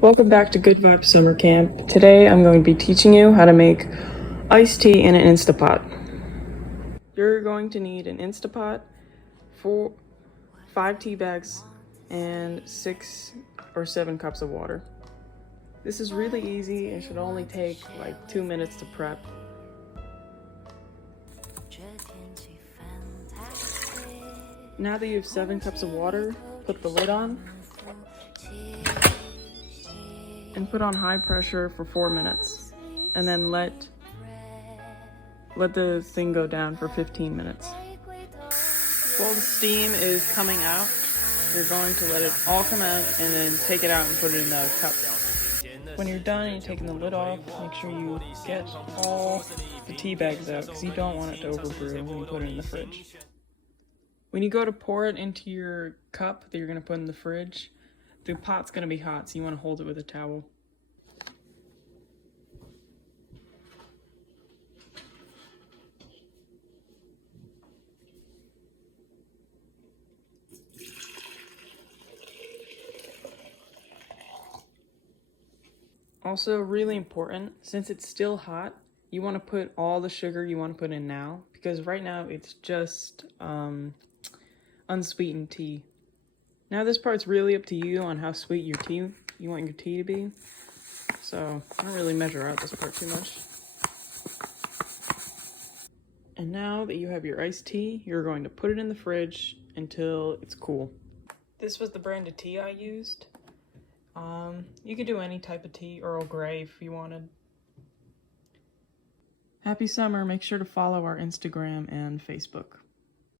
Welcome back to Good Vibes Summer Camp. Today I'm going to be teaching you how to make iced tea in an Instapot. You're going to need an Instapot, 5 tea bags, and 6 or 7 cups of water. This is really easy and should only take like 2 minutes to prep. Now that you have 7 cups of water, put the lid on and put on high pressure for 4 minutes, and then let the thing go down for 15 minutes. While the steam is coming out, you're going to let it all come out and then take it out and put it in the cup. When you're done and you're taking the lid off, make sure you get all the tea bags out because you don't want it to overbrew when you put it in the fridge. When you go to pour it into your cup that you're going to put in the fridge, the pot's going to be hot, so you want to hold it with a towel. Also, really important, since it's still hot, you want to put all the sugar you want to put in now, because right now it's just unsweetened tea. Now this part's really up to you on how sweet you want your tea to be. So I don't really measure out this part too much. And now that you have your iced tea, you're going to put it in the fridge until it's cool. This was the brand of tea I used. You could do any type of tea, Earl Grey if you wanted. Happy summer. Make sure to follow our Instagram and Facebook.